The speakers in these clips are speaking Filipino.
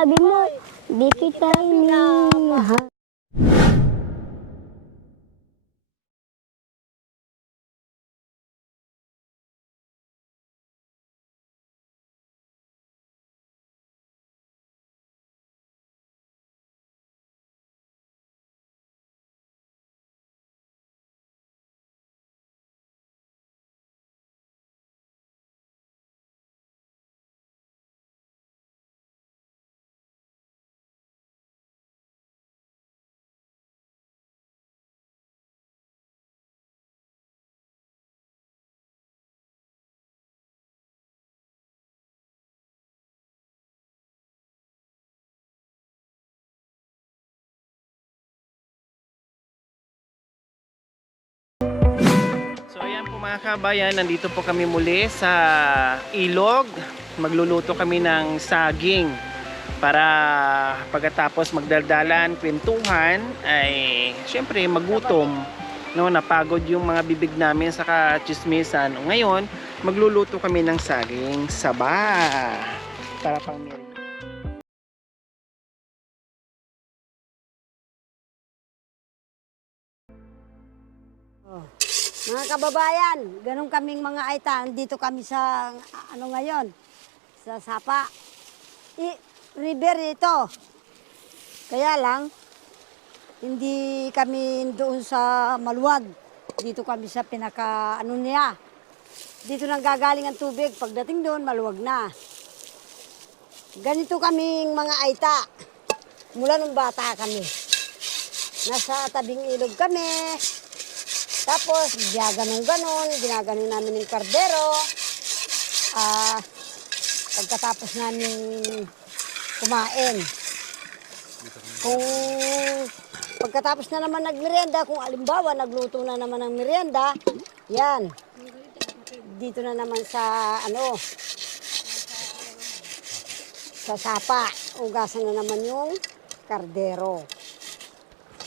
sabi mo, di kita minahal. So ayan po mga kabayan, nandito po kami muli sa ilog. Magluluto kami ng saging para pagkatapos magdaldalan, kwentuhan, ay syempre magutom. No, napagod yung mga bibig namin sa chismisan. Ngayon, magluluto kami ng saging saba para pang merienda. Mga kababayan, ganun kaming mga aita. Dito kami sa, ngayon, sa Sapa. River ito. Kaya lang, hindi kami doon sa maluwag. Dito kami sa niya. Dito nang gagaling ang tubig. Pagdating doon, maluwag na. Ganito kaming mga aita. Mula nung bata kami. Nasa tabing ilog kami. Tapos, ganon, ginaganon namin ng kardero. Pagkatapos namin kumain. Kung pagkatapos na naman nagmerienda, kung alimbawa nagluto na naman ng merienda, yan. Dito na naman sa, sa Sapa. Ugasan na naman yung kardero.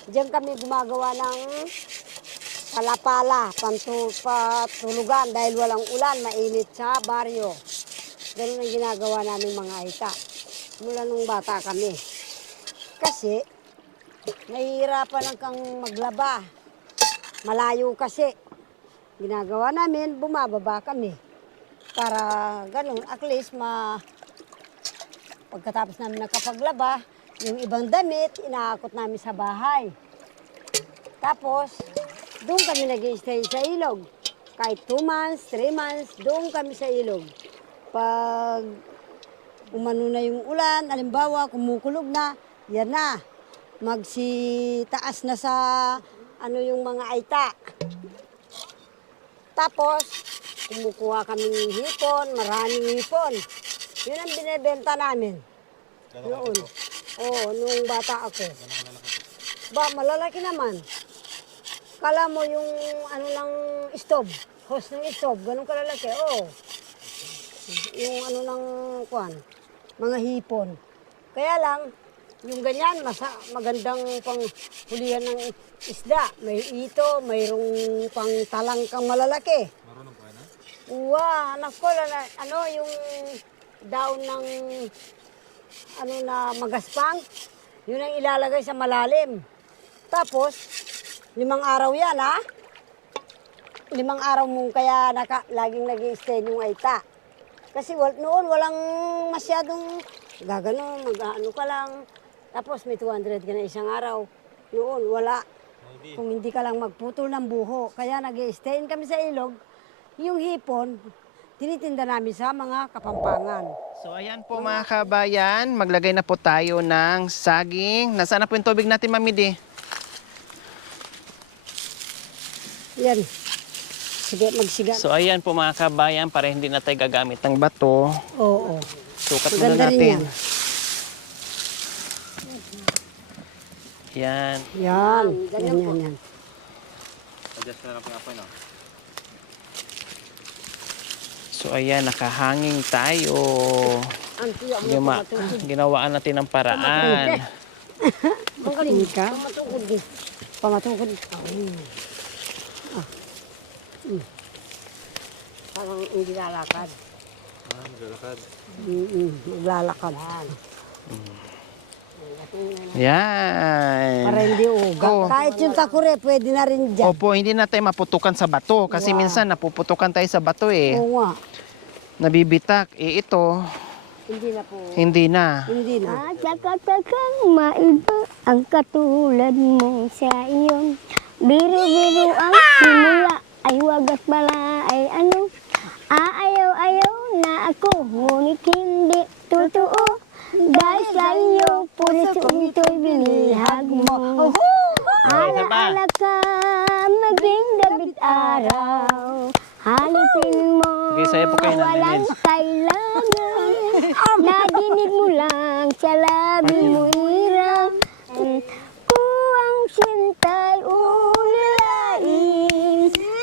Diyan kami gumagawa ng palapala, patulugan dahil walang ulan, mainit sa baryo. Ganun ang ginagawa namin mga aita. Mula nung bata kami. Kasi, nahihirapan lang kang maglaba. Malayo kasi. Ginagawa namin, bumababa kami. Para ganun, at least pagkatapos namin nakapaglaba, yung ibang damit, inaakot namin sa bahay. Tapos, doon kami nag-i-stay sa ilog. Kahit 2 months, 3 months, doon kami sa ilog. Pag umano na yung ulan, alimbawa, kumukulog na, yan na. Magsitaas na sa yung mga aita. Tapos, kumukuha kami ng hipon, maraming hipon. Yun ang binibenta namin. Noon. Oo, nung bata ako. Malalaki naman. Kala mo yung ng stove, hose ng stove, ganun kalalaki, oo. Yung ng mga hipon. Kaya lang, yung ganyan, magandang panghulihan ng isda. May ito, mayroong pang talangkang malalaki. Marunong po na? Uwa, anak ko, yung daon ng na magaspang, yun ang ilalagay sa malalim. Tapos, 5 araw yan, ha? 5 araw mong kaya laging nag-i-stay yung aita. Kasi noon walang masyadong gagano, mag-ano ka lang. Tapos may 200 ka na isang araw. Noon wala. Kung hindi ka lang magputol ng buho. Kaya nag-i-stay kami sa ilog. Yung hipon, tinitinda namin sa mga Kapampangan. So ayan po mga kabayan, maglagay na po tayo ng saging. Nasaan na po yung tubig natin, Mami Di? Yan. Sige, magsiga. So ayan po mga kabayan, para hindi na tayo gagamit ng bato. Oo. Sukat muna Maganda rin natin. yan. Yan. Yan. Adjust na lang po nga po, no? So ayan, nakahanging tayo. Ginawaan natin ng paraan. Magaling ka? Pamatukod. Parang hindi lalakad. Maglalakad. Maglalakad. Yan. Para hindi uga. Oo. Kahit yung takure, pwede na rin dyan. Opo, hindi na tayo maputukan sa bato. Kasi minsan napuputukan tayo sa bato eh. Oo nga. Nabibitak. Eh ito, Hindi na po. hindi na. Hindi na. At nakatakang maiba ang katulad mo sa iyon. Biro-biro ang simula ay wagas pala ay ano. Ayaw-ayaw na ako, ngunit hindi totoo. Dahil sa iyo, pulis kong ito'y binihag mo. Ala-ala ka, maging gabit araw. Halipin mo, Okay, sa'yo po kayo, Nanay walang Nels. kailangan. Nadinig mo lang sa labi mo irang. Kung sintay ulalain,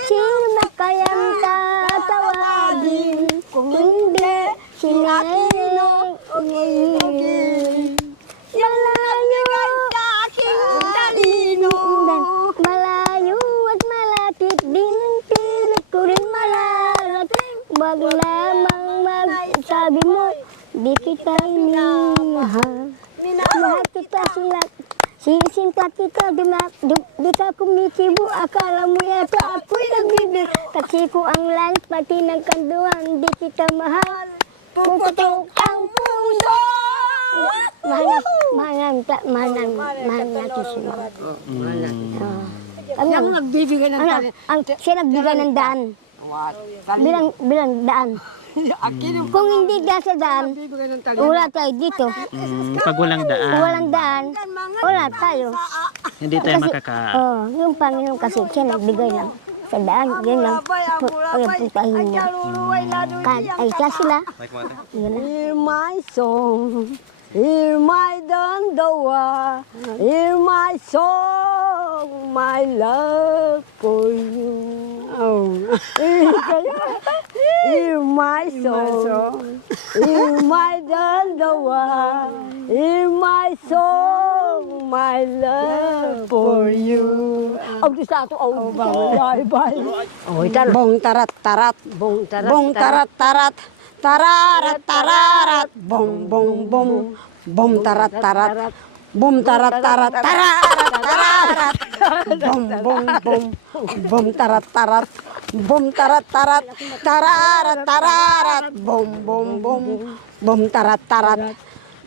sino ba kayang tatawagin? Kung hindi, sinakinig umigil. Malayo sa aking talino. Malayo at malapit din ang pilit ko rin malarating. Wag lamang magsabi mo, di kita minahal. Mahal kita sila. Sinisinta kita, di ka kumikibo. Akala mo yata ako'y nagbibig. Kasi ko ang langit, pati ng kanduan, di kita mahal. Puputok ang puso! Mahal natin sila. Ang nagbibigay ng Ano, siya nagbigay ng daan. Bilang daan. Kung hindi dahil sa daan, wala tayo dito. Pag walang Kung daan, walang daan, wala tayo. hindi tayo makaka... Oh, yung Panginoon kasi siya nagbigay lang sa daan. Yun lang. Ay, puntahin mo. Ay, siya sila. Like mo ate. Yun lang. Hear my song, hear my dandawa, hear my song, my love for you. Oh. Hear my song, hear my dandawa, hear my song, my love for you. Oh, di sa ato, oh, bye, bye. Oh, itan. Bong tarat tarat, bong tarat tarat. Tararat tararat bom bom bom bom tarat tarat bom tarat tarat tararat tararat bom bom bom bom tarat tarat bom tarat tarat tararat tararat bom bom bom bom tarat tarat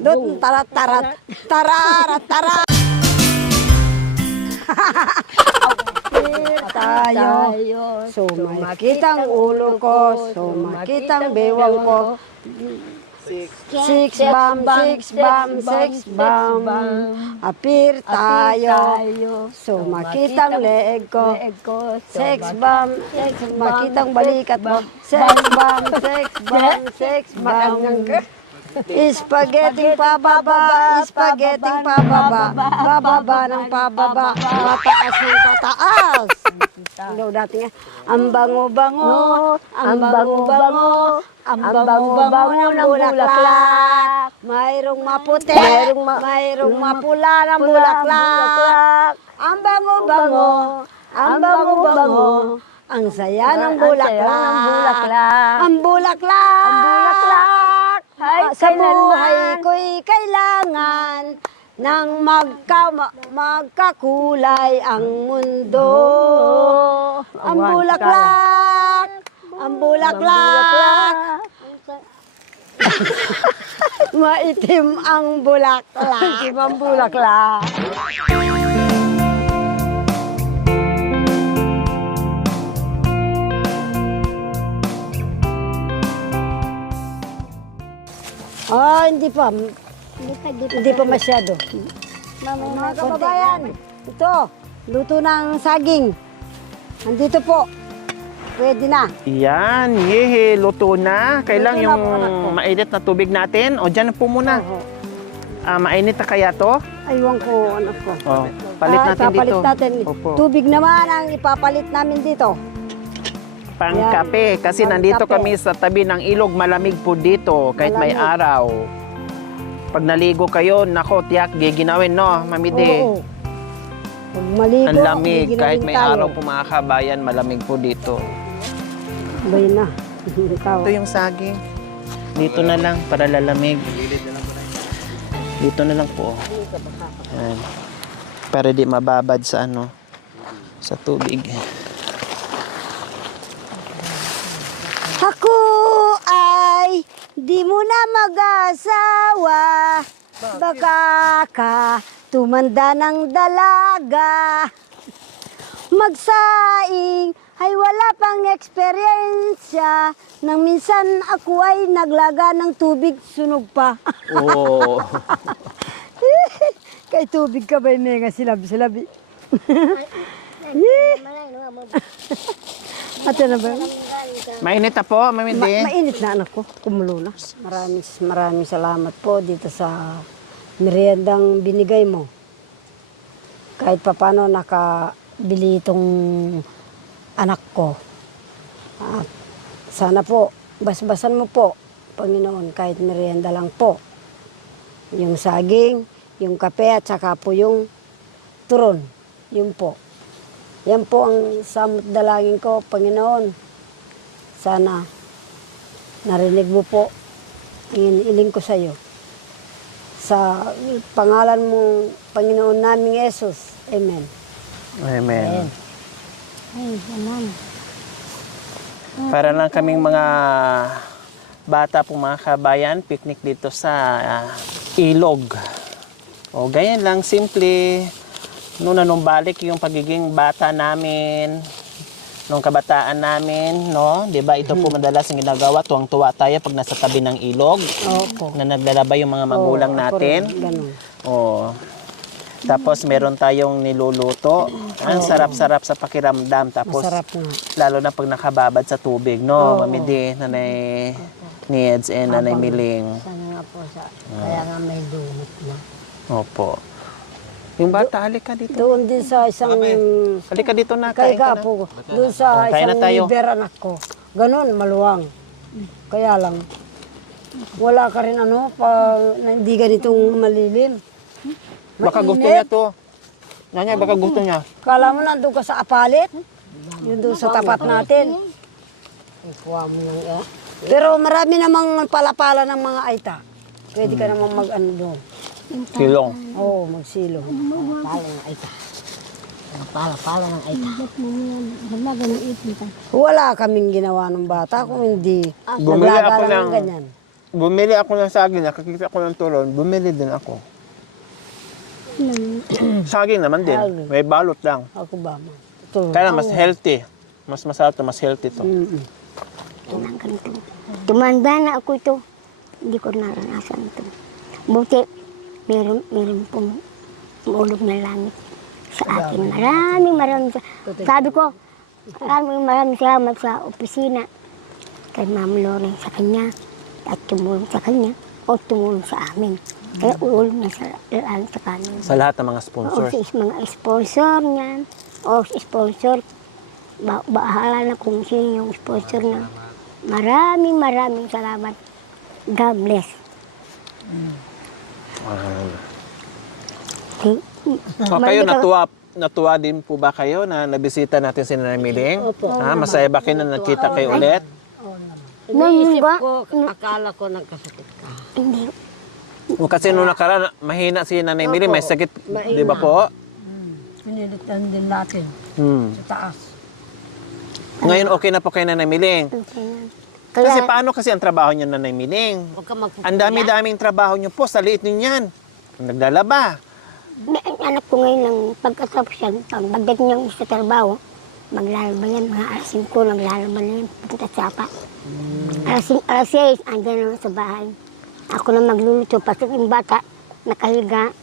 dot tarat tarat tararat tarat tayo. Sumakit ang ulo ko, sumakit ang bewang ko. Six bam, six bam. Apir tayo. Sumakit ang leeg ko. Six bam, sumakit ang balikat mo. Six bam, six bam. Spaghetti pababa, spaghetti pababa, bababa ng pababa, pataas ng pataas. Daw dati nga, ang bango-bango, ang bango-bango, ang bango-bango ng bulaklak. Mayroong maputi, mayroong mapula ng bulaklak. Ang bango-bango, ang bango-bango, ang saya ng bulaklak. Ang bulaklak. Sa buhay ko'y kailangan ng magkakulay ang mundo. Ang bulaklak, ang bulaklak. Maitim ang bulaklak. Maitim ang bulaklak. Ah, hindi pa. Hindi pa masyado. Mga kababayan, ito, luto ng saging. Nandito po. Pwede na. Yan, yehe, luto na. Kailang Luto na yung po, anak ko. mainit na tubig natin. O, dyan po muna. Oho. Mainit na kaya to? Aywan ko, anak ko. O, palit natin ipapalit dito. natin. Opo. Tubig naman ang ipapalit namin dito. Pangkape. Kasi nandito Pangkape. kami sa tabi ng ilog. Malamig po dito kahit may Malamig. araw. Pag naligo kayo, nako, tiyak, giginawin, no, Mamide? Oo. Pag maligo, Ang lamig. giginawin Kahit may tayo. araw po mga kabayan, malamig po dito. Bay na. Ikaw. Ito yung saging. Dito na lang para lalamig. Dito na lang po. Ayan. Para di mababad sa ano, sa tubig. Ako ay di mo na mag-asawa. Baka ka tumanda ng dalaga. Magsaing ay wala pang eksperyensya. Nang minsan ako ay naglaga ng tubig, sunog pa. Oo. Kay tubig ka ba may nga silabi-silabi? Ate na ba? Mainit na po, mamindi. Mainit na anak ko, kumulo na. Maraming salamat po dito sa meriendang binigay mo. Kahit papano nakabili itong anak ko. At sana po, basbasan mo po, Panginoon, kahit merienda lang po. Yung saging, yung kape at saka po yung turon. Yun po. Yan po ang samot dalangin ko, Panginoon. Sana narinig mo po ang iniiling ko sa iyo. Sa pangalan mo, Panginoon naming Jesus. Amen. Amen. Ay, naman. Para lang kaming mga bata po mga kabayan, picnic dito sa ilog. O ganyan lang, simple. Noon na nung balik yung pagiging bata namin, nung kabataan namin, no? 'Di ba? Ito po madalas ang ginagawa, tuwang-tuwa tayo pag nasa tabi ng ilog. Opo. Na naglalaba yung mga magulang natin. Ganun. Oo. Tapos meron tayong niluluto. Ang sarap-sarap sa pakiramdam. Tapos Masarap nga. lalo na pag nakababad sa tubig, no? Mami Di, Nanay Nids and Nanay Miling. Sana nga po kaya nga may dumot na. Opo. Yung bata, halika dito. Doon din sa isang Halika dito na, kay kain ka na. Gapo, doon sa Kain na isang tayo. liber anak ko. Ganun, maluwang. Kaya lang, wala ka rin ano, na hindi ganitong malilim. Baka gusto niya to. Nanya, baka gusto niya. Kala mo nandun ka sa apalit? Yun doon sa tapat natin. Ikuha mo lang yan. Pero marami namang palapala ng mga aita. Pwede ka namang mag-ano doon. Silong. Oo, magsilong. Palapala ng aita. Palapala ng aita. Wala kaming ginawa ng bata kung hindi Bumili naglaga ako lang ng- ganyan. Bumili ako ng saging, nakakita ko ng turon, bumili din ako. Saging naman din. Saging. May balot lang. Ako ba? Ito. Kaya mas healthy. Mas masarap to, mas healthy to. Tumanda na ako ito. Hindi ko naranasan ito. Buti, meron pong ulog na langit sa akin. Maraming sabi ko, maraming salamat sa opisina. Kay Ma'am Loren sa kanya. At tumulong sa kanya. O tumulong sa amin. Kaya ulog na sa kanin. Sa lahat ng mga O sponsors. sa mga sponsor niyan. O sa sponsor. Bahala na kung sino yung sponsor na. Maraming salamat. God bless. So kayo, natuwa din po ba kayo na nabisita natin si Nanay Miling? Ha, masaya ba kayo na nakita kayo ulit? Iniisip ko, akala ko nagkasakit ka. Hindi. O kasi nung nakaraan, mahina si Nanay Miling, may sakit, di ba po? Pinilitan din natin sa taas. Ngayon okay na po kayo Nanay Miling. Okay na. Kasi Kaya, paano kasi ang trabaho niyo Nanay Miling? Huwag ka magpupuya. Ang dami-daming trabaho niyo po, sa liit niyo yan. Naglalaba. ang anak ko ngayon ng pagkatapos yan, pagdating niya sa trabaho, maglalaba yan, mga alas 5, naglalaba na yan, punta sa sapa. Alas 6, andyan naman sa bahay. Ako na magluluto, pasok yung bata, nakahiga.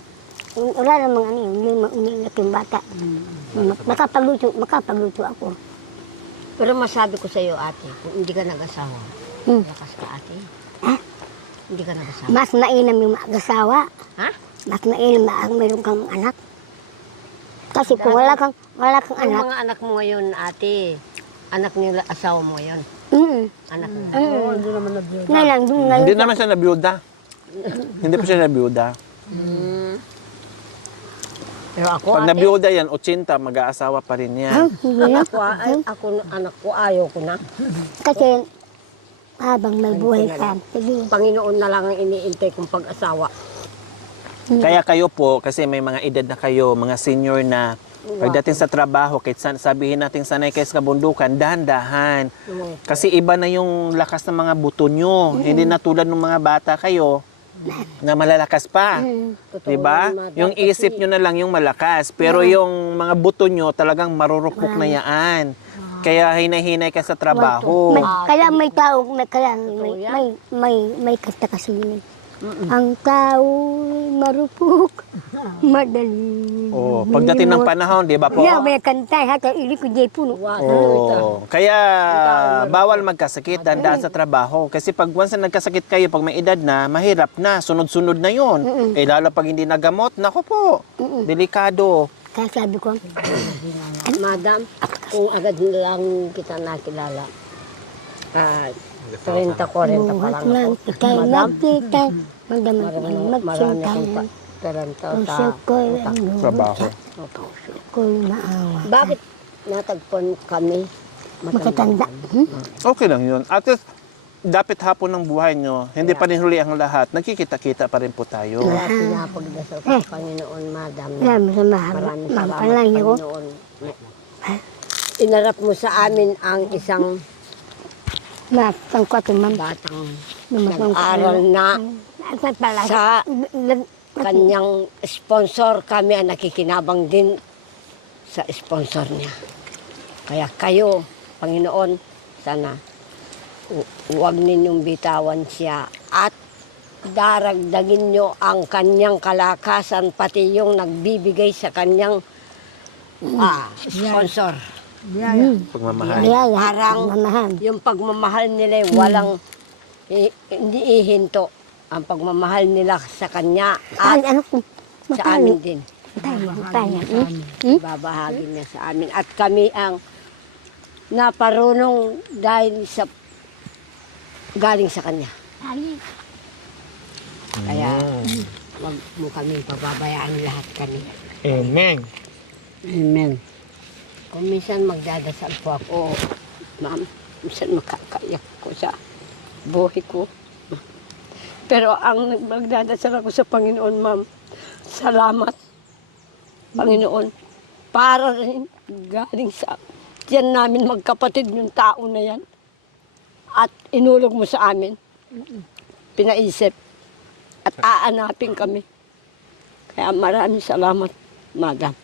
Wala namang ano yun, umiingat yung bata. Makapagluto ako. Pero masabi ko sa iyo, ate, kung hindi ka nag-asawa, lakas ka, ate. Ha? Hindi ka nag-asawa. Mas mainam yung mag-asawa. Ha? Mas mainam mayroon kang anak. Kasi kung wala kang Ang anak, mga anak mo ngayon, ate, anak nila, asawa mo ngayon. Anak mo. Hindi naman nabiyod. ngayon, Hindi naman siya nabiyuda. Hindi po siya nabiyuda. Pero ako, Pag ate, nabiyuda yan, 80, mag-aasawa pa rin yan. anak ko, ayaw ko na. kasi habang may buhay ka, sige. Panginoon na lang ang iniintay kong pag-asawa. Kaya kayo po, kasi may mga edad na kayo, mga senior na, pagdating sa trabaho, kahit sabihin natin sanay kayo sa kabundukan, dahan-dahan. Kasi iba na yung lakas ng mga buto nyo. Hindi na tulad ng mga bata kayo na malalakas pa. Diba? Yung isip nyo na lang yung malakas. Pero yung mga buto nyo talagang marurupok na yaan. Kaya hinay-hinay ka sa trabaho. Kaya may tao, may kanta kasi yun. Ang tao marupok, madali. Oh, pagdating ng panahon, di ba po? Yeah, may kanta, hata ili ko jay puno. Oh, kaya bawal magkasakit dandaan sa trabaho. Kasi pag once na nagkasakit kayo, pag may edad na, mahirap na. Sunod-sunod na yon. Eh lalo pag hindi nagamot, nako po, delikado. Kaya sabi ko, Madam, kung agad lang kita nakilala, 30-40 pa buhat lang lang, ako. ikay nagkita, Marami magsintahan. akong talentaw Ang sa sukoy, ang Trabaho. sukoy maawa. Bakit natagpon kami? Makatanda. Okay lang yun. At least, dapat hapon ng buhay nyo, hindi pa rin huli ang lahat. Nagkikita-kita pa rin po tayo. Kaya pinapagdasal ko sa Panginoon, Madam. Alam mo sa mahal, Maraming salamat, mapalang ko. Panginoon. Inarap mo sa amin ang isang Matang ko ito, ma'am. batang Lumasang ko. nag-aral na At pala, sa kanyang sponsor. Kami ang nakikinabang din sa sponsor niya. Kaya kayo, Panginoon, sana huwag ninyong bitawan siya at daragdagin nyo ang kanyang kalakasan, pati yung nagbibigay sa kanyang sponsor. Pagmamahal. Parang mamahal. yung pagmamahal nila walang hindi ihinto ang pagmamahal nila sa kanya Ay, at ano ko? sa amin din. Tayo. Babahagi niya sa amin. At kami ang naparunong dahil sa galing sa kanya. Kaya wag mo kami pababayaan lahat kami. Amen. Amen. Kung minsan magdadasal po ako, ma'am, minsan makakaiyak ko sa buhay ko. Pero ang magdadasal ako sa Panginoon, ma'am, salamat, Panginoon, para rin galing sa tiyan namin magkapatid yung tao na yan. At inulog mo sa amin, pinaisip, at aanapin kami. Kaya maraming salamat, Madam.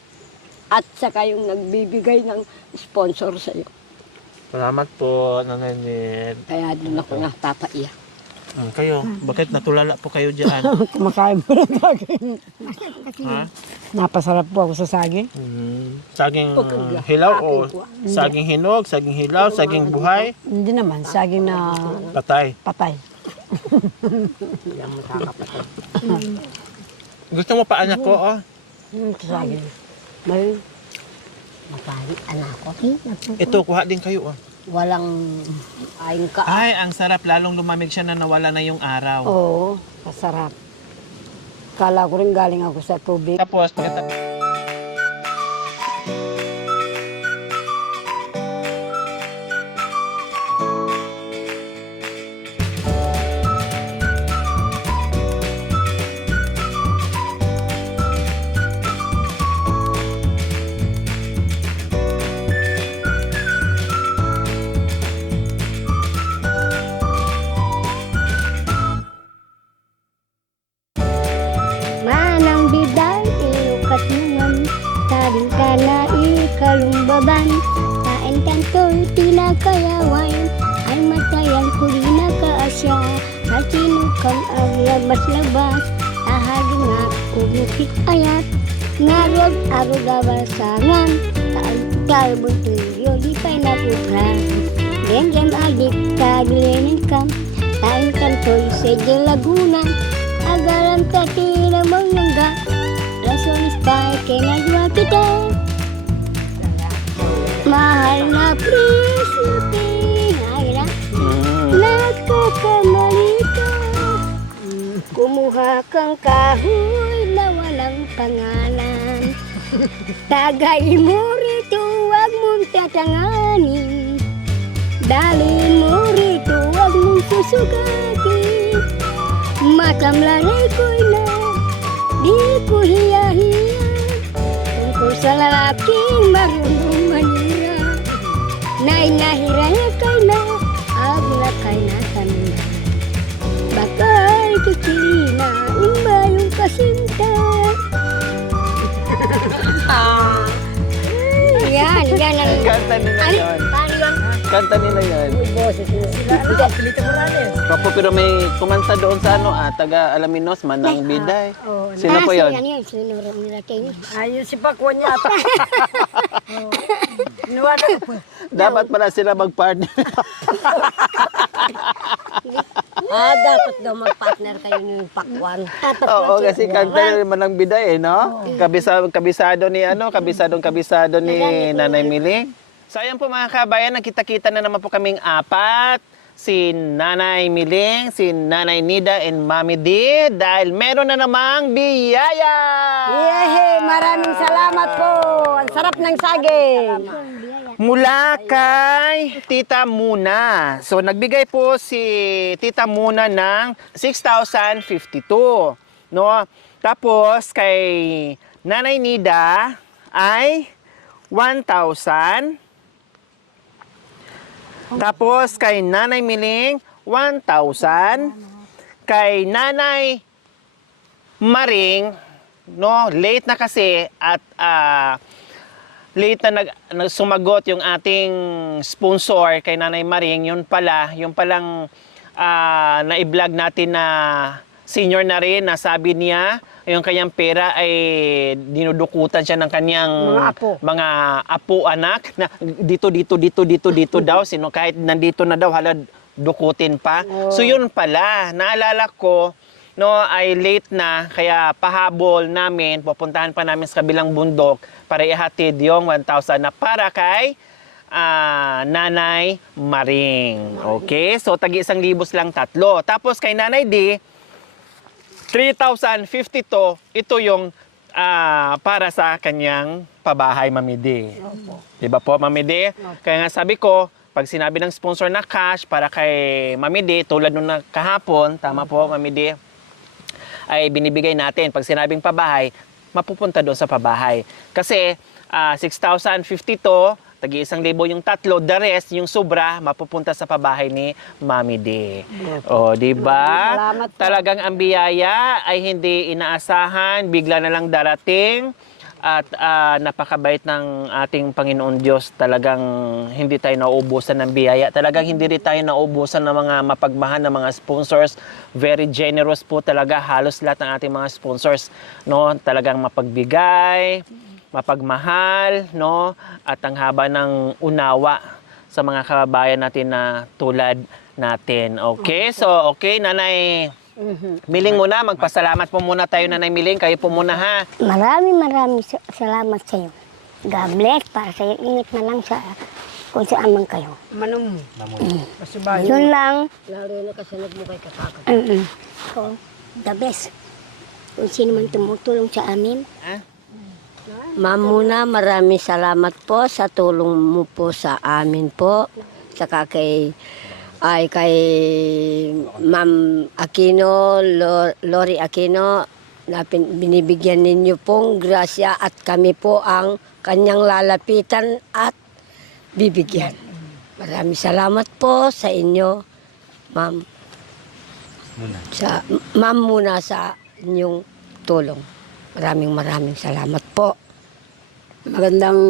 At saka yung nagbibigay ng sponsor sa iyo. Salamat po, Nanay Ned. Kaya din ako napapaiyak. Kayo, bakit natulala po kayo dyan? Kumakain mo ng saging. Ha? Napasarap po ako sa saging. Saging hilaw o saging hinog, saging hilaw, saging buhay? Hindi naman, saging na Patay. patay. Gusto mo pa anak ko, oh? Saging. May mapahit anak ko. Ito, kuha din kayo, oh. Walang aing ka. Ay, ang sarap. Lalong lumamig siya na nawala na yung araw. Oo, masarap. Kala ko rin galing ako sa tubig. Tapos, Manang biday, ilukat naman. Taring ka na ikalumbaban. Kain kanto'y tinakayawan. Ay matayang kuli na kaasya. Sa sinukang aglabas-labas. Ahagi nga kumukit ayat. Ngarog arugawasangan. Talbutuyo di pa'y napukran. Gem-gem adik kaglinin kam. Tain kanto'y sedya laguna. Agalan ka tinamang nangga. Rasonis pa'y kinagwa kita. Mahal na príncipe. Ay na. Nagkakamali ka. Kumuha kang kahoy na walang pangalan. Tagay mo rito, huwag mong tatanganin. Dalhin mo rito, huwag mong susugatin. Matamlanay ko'y na, Di ko hiya-hiya tungkol sa lalaking marunong manira. Nahiraya kay na, agla kay na kanina. Bakay kikilina, imba yung kasinta. Yan ang... Kanta nila yun. Paano yan? Kanta nila yun. Pilito Morales. Kapo, pero may kumanta doon sa taga Alaminos, Manang Biday. Sino po yun? Yan yun, sinuro nila kayo. Ayun si Pakwan niya. Inuwan ko po. Dapat pala sila mag-partner. Dapat daw mag-partner kayo ng Pakwan. Oo, kasi kanta rin Manang Biday, no? Kabisado ni kabisado ni Nanay Miling. So ayan po mga kabayan, nakita-kita na naman po kaming apat. Si Nanay Miling, si Nanay Nida, and Mami D. Dahil meron na namang biyaya! Yehey! Maraming salamat po. Ang sarap ng saging. Mula kay Tita Muna. So nagbigay po si Tita Muna ng 6,052. No? Tapos kay Nanay Nida ay 1,000. Tapos kay Nanay Miling, 1,000. Kay Nanay Maring, no, late na kasi at late na sumagot yung ating sponsor kay Nanay Maring, yung palang na-i-vlog natin na senior na rin, na sabi niya yung kanyang pera ay dinudukutan siya ng kanyang mga apo anak na dito daw, sino kahit nandito na daw hala dukutin pa. So yun pala, naalala ko no, ay late na, kaya pahabol namin, pupuntahan pa namin sa kabilang bundok para ihatid yung 1,000 na para kay Nanay Maring. Okay, so tagi 1,000 lang tatlo. Tapos kay Nanay D, 3,052, ito yung para sa kanyang pabahay, Mami D. Diba po, Mami D? Kaya nga sabi ko, pag sinabi ng sponsor na cash para kay Mami D, tulad nung kahapon, tama po, Mami D, ay binibigay natin. Pag sinabing pabahay, mapupunta doon sa pabahay. Kasi 6,052, tagi 1,000 yung tatlo, the rest, yung sobra, mapupunta sa pabahay ni Mami D. O, di ba? Talagang ang biyaya ay hindi inaasahan, bigla na lang darating, at napakabait ng ating Panginoon Diyos. Talagang hindi tayo nauubusan ng biyaya. Talagang hindi rin tayo nauubusan ng mga mapagmahal na mga sponsors. Very generous po talaga halos lahat ng ating mga sponsors, no? Talagang mapagbigay, mapagmahal, no? At ang haba ng unawa sa mga kababayan natin na tulad natin. Okay? So, okay, Nanay Miling muna. Magpasalamat po muna tayo, Nanay Miling. Kayo po muna, ha? Maraming salamat sa iyo. God bless para sa iyo. Ingat na lang sa kung saan man kayo. Manong. Masubayo. Yun lang. Lalo na kasunod mo kay kakaka. So, the best. Kung sino man tumutulong sa amin. Ma'am Muna, maraming salamat po sa tulong mo po sa amin po. Saka kay Ma'am Aquino, Lori Aquino, na binibigyan ninyo pong grasya at kami po ang kanyang lalapitan at bibigyan. Maraming salamat po sa inyo, Ma'am. Ma'am Muna, sa inyong tulong. Maraming salamat po. Magandang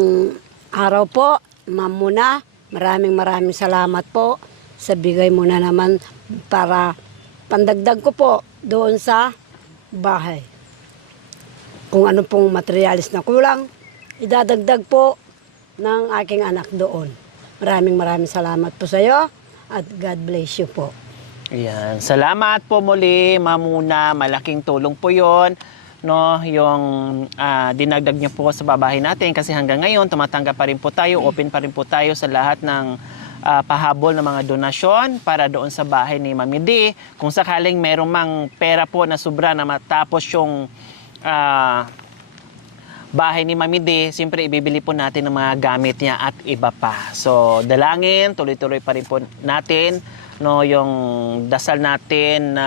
araw po, Ma'am Muna. Maraming salamat po sa bigay mo na naman para pandagdag ko po doon sa bahay. Kung ano pong materialis na kulang, idadagdag po ng aking anak doon. Maraming salamat po sa iyo at God bless you po. Ayan. Salamat po muli, Ma'am Muna. Malaking tulong po yon, no, yung dinagdag niyo po sa babahay natin, kasi hanggang ngayon tumatanggap pa rin po tayo, open pa rin po tayo sa lahat ng pahabol ng mga donasyon para doon sa bahay ni Mami D. Kung sakaling merong mang pera po na sobra na matapos yung bahay ni Mami D, siyempre ibibili po natin ng mga gamit niya at iba pa. So, dalangin, tuloy-tuloy pa rin po natin, no, yung dasal natin na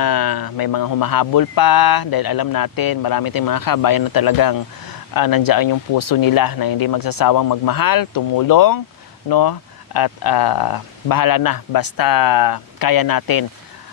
may mga humahabol pa dahil alam natin marami tayong mga kabayan na talagang nandiyan yung puso nila na hindi magsasawang magmahal, tumulong, no, at bahala na basta kaya natin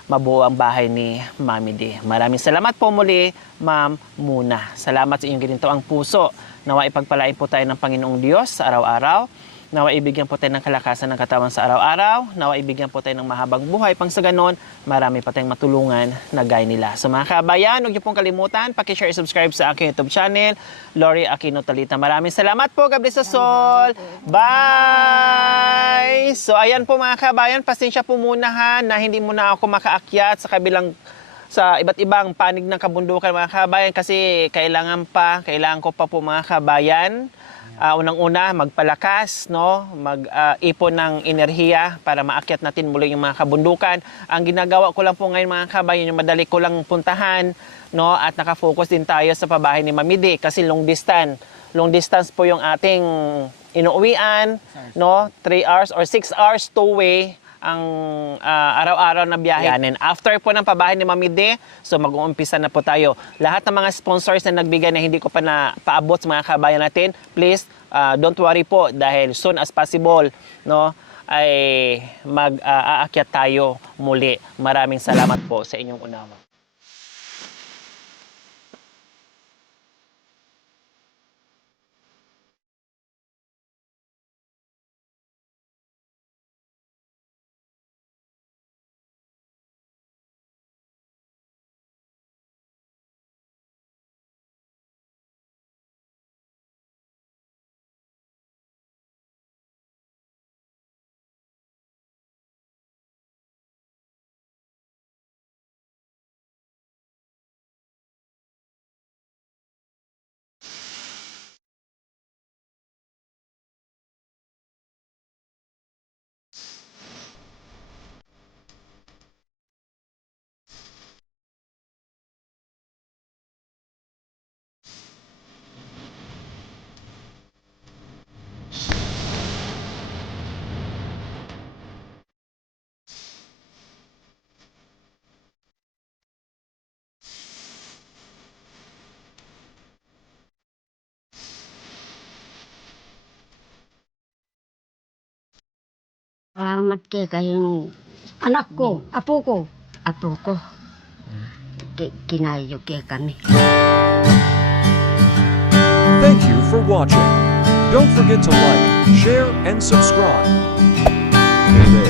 mabuo ang bahay ni Mami D. Maraming salamat po muli, Ma'am Muna. Salamat sa inyong ginintoang puso. Nawa ipagpalain po tayo ng Panginoong Diyos sa araw-araw. Nawa ibigyan po tayo ng kalakasan ng katawan sa araw-araw. Nawa ibigyan po tayo ng mahabang buhay. Pang sa ganon, marami pa tayong matulungan na gaya nila. So mga kabayan, huwag niyo pong kalimutan, paki-share and subscribe sa aking YouTube channel, Lori Aquino Talita. Maraming salamat po. God bless us all. Bye! So ayan po mga kabayan, pasensya po muna ha na hindi muna ako makaakyat sa kabilang sa iba't ibang panig ng kabundukan mga kabayan kasi kailangan ko pa po mga kabayan. Unang-una, magpalakas, no? Mag-ipon ng enerhiya para maakyat natin muli yung mga kabundukan. Ang ginagawa ko lang po ngayon mga kabayan, yung madali ko lang puntahan, no? At nakafocus din tayo sa pabahay ni Mami D kasi long distance. Long distance po yung ating inuuwian, no? 3 hours or 6 hours two-way ang araw-araw na biyahe. And after po ng pabahay ni Mami D, so mag-uumpisa na po tayo. Lahat ng mga sponsors na nagbigay na hindi ko pa na paabot sa mga kabayan natin, please don't worry po dahil soon as possible, no, ay mag-aakyat tayo muli. Maraming salamat po sa inyong unawa. Salamat kayong Anak ko, apo ko. apo ko. Kinayo kami. Thank you for watching. Don't forget to like, share, and subscribe. Hey there.